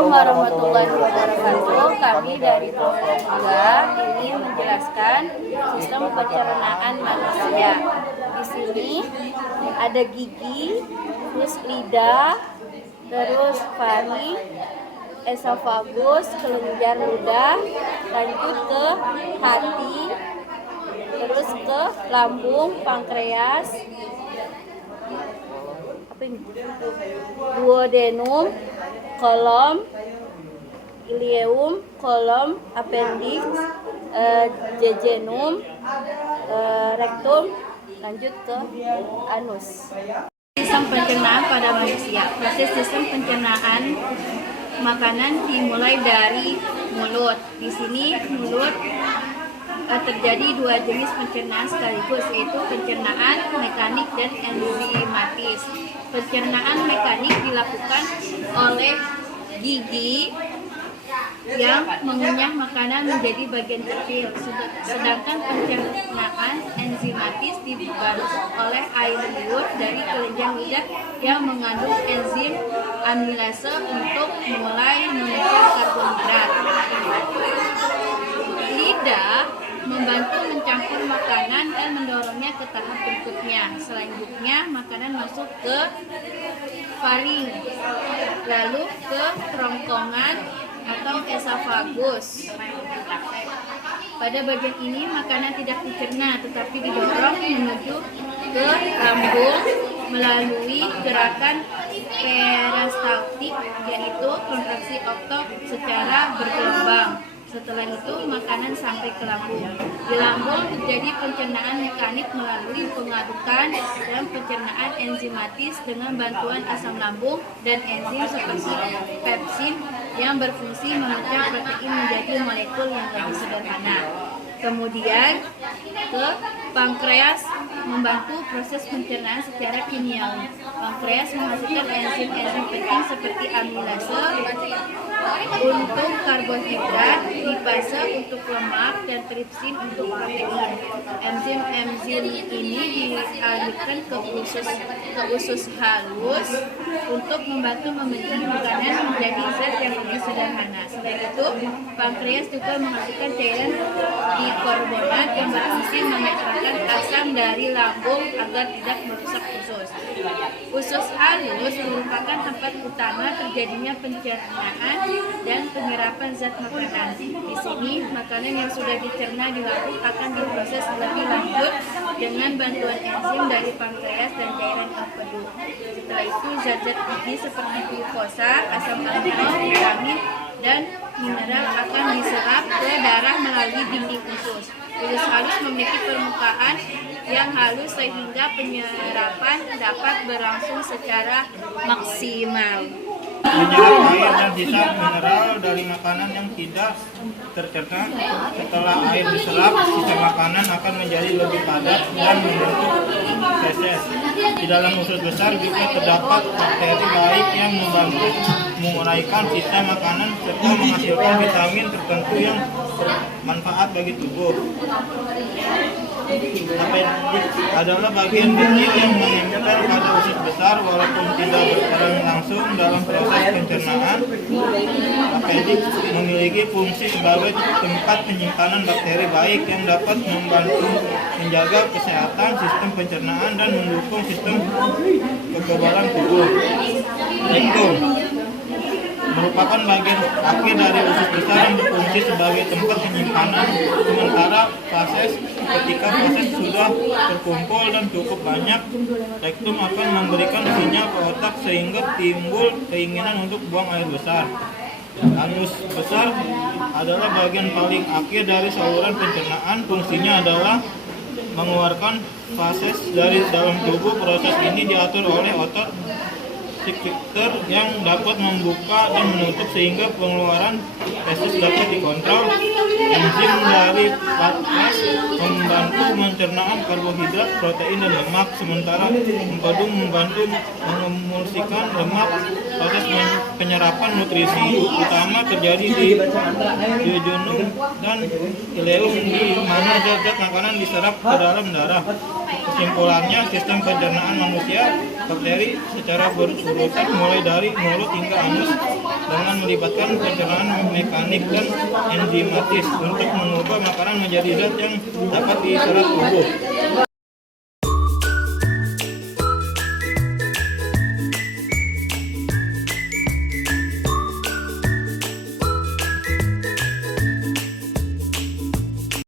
Assalamualaikum warahmatullahi wabarakatuh. Kami dari Kelompok 3 ingin menjelaskan sistem pencernaan manusia. Di sini ada gigi, terus lidah, terus faring, esofagus, kelenjar ludah, lanjut ke hati, terus ke lambung, pankreas, duodenum, kolom, ileum, kolom, appendix, jejunum, rektum, lanjut ke anus. Sistem pencernaan pada manusia. Proses sistem pencernaan makanan dimulai dari mulut. Di sini mulut terjadi dua jenis pencernaan sekaligus, yaitu pencernaan mekanik dan enzimatis. Pencernaan mekanik dilakukan oleh gigi yang mengunyah makanan menjadi bagian kecil, sedangkan pencernaan enzimatis dibantu oleh air liur dari kelenjar lidah yang mengandung enzim amilase untuk mulai memecah karbohidrat. Lidah membantu mencampur makanan dan mendorongnya ke tahap berikutnya. Selanjutnya makanan masuk ke faring, lalu ke kerongkongan atau esofagus. Pada bagian ini makanan tidak dicerna tetapi didorong menuju ke lambung melalui gerakan peristaltik, yaitu kontraksi otot secara bergelombang. Setelah itu makanan sampai ke lambung. Di lambung terjadi pencernaan mekanik melalui pengadukan dan pencernaan enzimatis dengan bantuan asam lambung dan enzim seperti pepsin yang berfungsi memecah protein menjadi molekul yang lebih sederhana. Kemudian ke pankreas membantu proses pencernaan secara kimiawi. Pankreas menghasilkan enzim-enzim penting seperti amilase untuk karbohidrat, lipase untuk lemak, dan tripsin untuk protein. Enzim-enzim ini dialirkan ke usus halus untuk membantu membentuk makanan menjadi zat yang lebih sederhana. Selain itu, pankreas juga menghasilkan cairan bikarbonat yang berfungsi memecahkan asam dari lambung agar tidak merusak usus. Usus halus merupakan tempat utama terjadinya pencernaan dan penyerapan zat makanan. Di sini, makanan yang sudah dicerna di lambung akan diproses lebih lanjut dengan bantuan enzim dari pankreas dan cairan empedu. Setelah itu, zat-zat gizi seperti glukosa, asam amino, vitamin, dan mineral akan diserap ke darah melalui dinding usus. Usus halus memiliki permukaan yang halus sehingga penyerapan dapat berlangsung secara maksimal. Menyerap air dan sisa mineral dari makanan yang tidak tercerna. Setelah air diserap, sisa makanan akan menjadi lebih padat dan membentuk feses. Di dalam usus besar juga terdapat bakteri baik yang membantu menguraikan sisa makanan serta menghasilkan vitamin tertentu yang bermanfaat bagi tubuh. Appendix adalah bagian kecil yang menempel pada usus besar walaupun tidak berperan langsung dalam proses pencernaan. Appendix memiliki fungsi sebagai tempat penyimpanan bakteri baik yang dapat membantu menjaga kesehatan sistem pencernaan dan mendukung sistem kekebalan tubuh. Rektum merupakan bagian akhir dari usus besar yang berfungsi sebagai tempat penyimpanan sementara feses. Ketika feses sudah terkumpul dan cukup banyak, rektum akan memberikan sinyal ke otak sehingga timbul keinginan untuk buang air besar. Anus besar adalah bagian paling akhir dari saluran pencernaan. Fungsinya adalah mengeluarkan feses dari dalam tubuh. Proses ini diatur oleh otot sphincter yang dapat membuka dan menutup sehingga pengeluaran feses dapat dikontrol. Enzim dari pankreas membantu pencernaan karbohidrat, protein, dan lemak, sementara empedu membantu mengemulsikan lemak. Proses penyerapan nutrisi utama terjadi di jejunum dan ileum, di mana zat-zat makanan diserap ke dalam darah. Kesimpulannya, sistem pencernaan manusia, bakteri secara berurutan mulai dari mulut hingga anus dengan melibatkan pencernaan mekanik dan enzimatis untuk mengubah makanan menjadi zat yang dapat diserap tubuh.